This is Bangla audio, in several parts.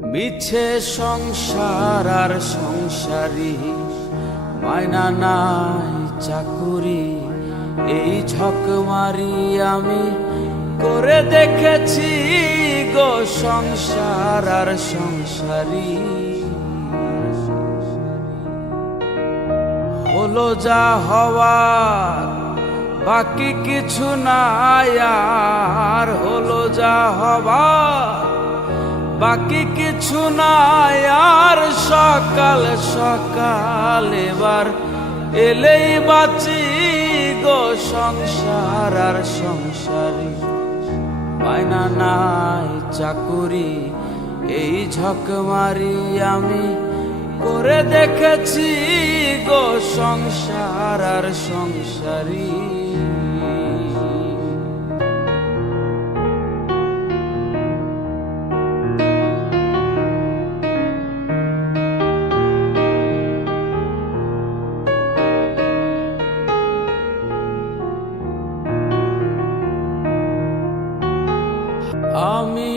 মিছে সংসার আর সংসারী, মায়না নাই চাকুরি, এই ঝক মারি আমি করে দেখেছি গো সংসার আর সংসারী। হলো যা হওয়ার বাকি কিছু নাই আর, হলো যা হওয়ার বাকি কিছু নাই আর। সকাল সকাল এবার এলেই বাঁচি গো সংসার আর সংসারী, মায়না নাই চাকুরি, এই ঝক মারি আমি করে দেখেছি গো সংসার আর সংসারী। আমি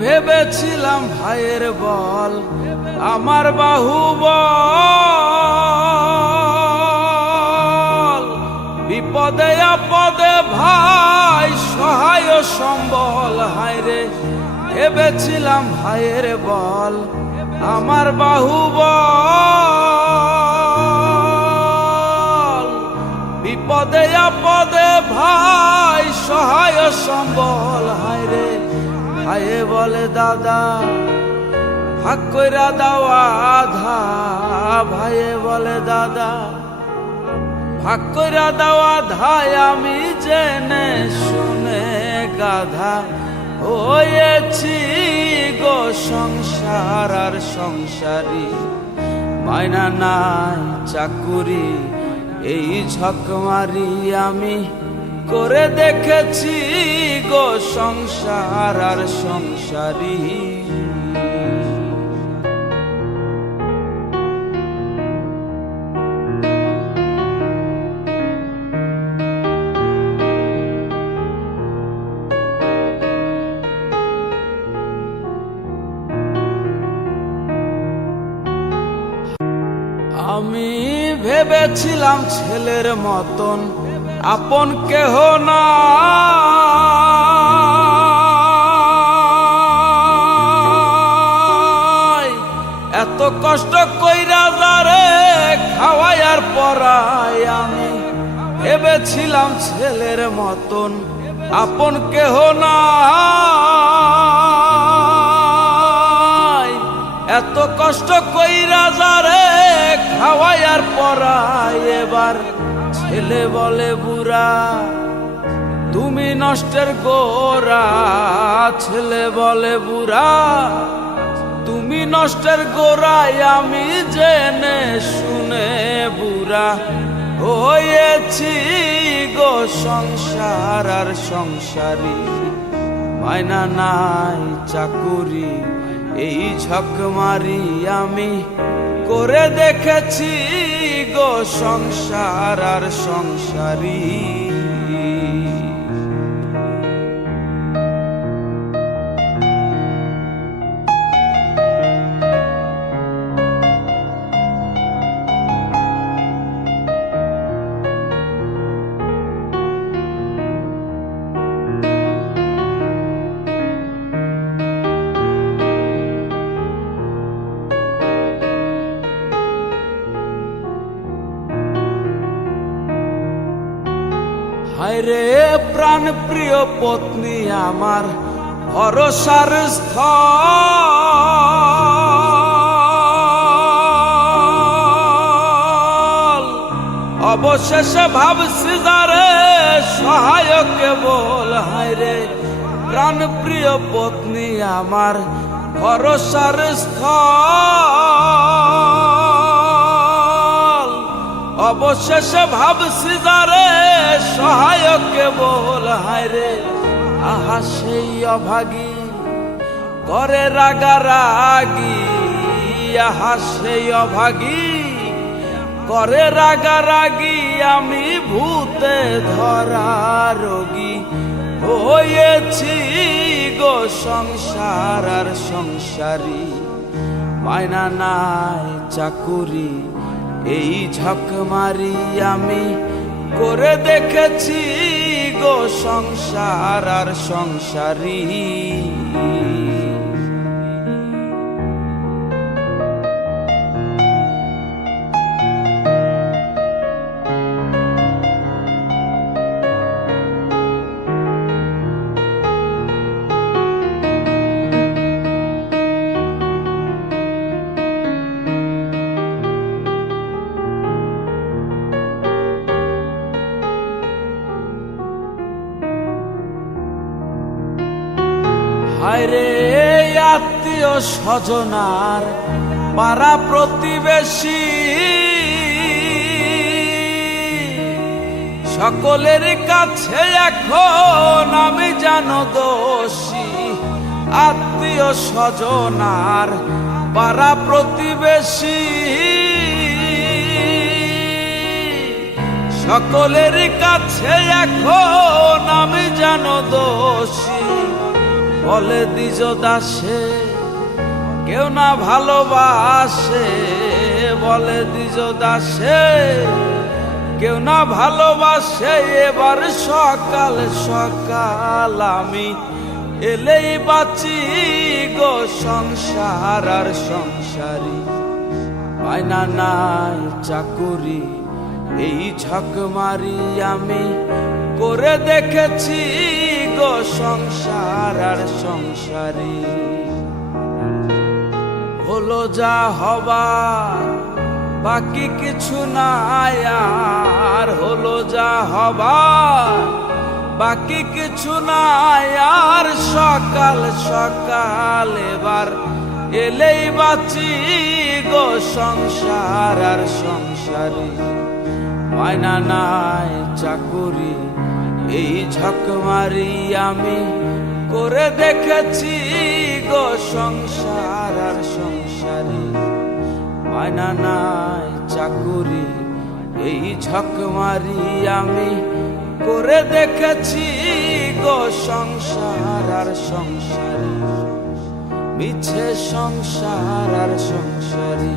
ভেবেছিলাম ভাইয়ের বল আমার বাহুবল, বিপদে আপদে ভাই সহায় সম্বল। হায়রে ভেবেছিলাম ভাইয়ের বল আমার বাহুবল, বিপদে আপদে ভাই সহায় সম্বল। হায়রে ভাইয়ে বলে দাদা ভাগ কইরা দাও আধা, ভাইয়ে বলে দাদা ভাগ কইরা দাও আধা। আমি জেনে শুনে গাধা হয়েছি গো সংসার আর সংসারী, মায়না নাই চাকুরি, এই ঝক মারি আমি করে দেখেছি গো সংসার আর সংসারী। আমি ভেবেছিলাম ছেলের মতন আপন কেহ না, এত কষ্ট কইরা যারে খাওয়াই আর পরাই। আমি ভেবেছিলাম ছেলের মতন আপন কেহ না, এত কষ্ট কইরা যারে খাওয়াই আর পরাই। এবার ছেলে বলে বুড়া তুমি নষ্টের গোড়া, ছেলে বলে বুড়া তুমি নষ্টের গোড়ায়। আমি জেনে শুনে বুড়া হয়েছি গো সংসার আর সংসারী, মায়না নাই চাকুরি, এই ঝক মারি আমি করে দেখেছি গো সংসার আর সংসারী। হায়রে প্রাণ প্রিয় পত্নী আমার ভরসার স্থল, অবশেষে ভাবছি যারে সহায়ক কেবল। হায়রে প্রাণ প্রিয় পত্নী আমার ভরসার স্থল, অবশেষে ভাবছি যারে সহায়ক কেবল। হায়রে আহা সেই অভাগী করে রাগারাগি, আহা সেই অভাগী করে রাগারাগি। আমি ভূতে ধরা রোগী হয়েছি গো সংসার আর সংসারী, মায়না নাই চাকুরি এই ঝকমারি আমি করে দেখেছি গো সংসার আর সংসারী। হায়রে আত্মীয় স্বজনার পাড়া প্রতিবেশী সকলের কাছে এখন আমি জানো দোষী। আত্মীয় স্বজনার পাড়া প্রতিবেশী সকলের কাছে এখন আমি জানো দোষী। বলে দ্বিজ দাসে কেউ না ভালোবাসে, বলে দ্বিজ দাসে কেউ না ভালোবাসে। এবার সকাল সকাল আমি এলেই বাঁচি গো সংসার আর সংসারী, মায়না নাই চাকুরি এই ঝকমারি আমি করে দেখেছি গো সংসার আর সংসারী। হলো যা হবার বাকি কিছু নাই আর, হলো যা হবার বাকি কিছু নাই আর। সকাল সকাল এবার এলেই বাঁচি গো সংসার আর সংসারী, মায়না নাই চাকুরি এই ঝকমারি আমি করে দেখেছি গো সংসার আর সংসারী, মায়না নাই চাকুরি এই ঝকমারি আমি করে দেখেছি গো সংসার আর সংসারী। মিছে সংসার আর সংসারী,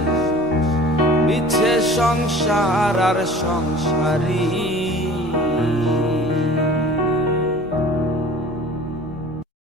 মিছে সংসার আর সংসারী।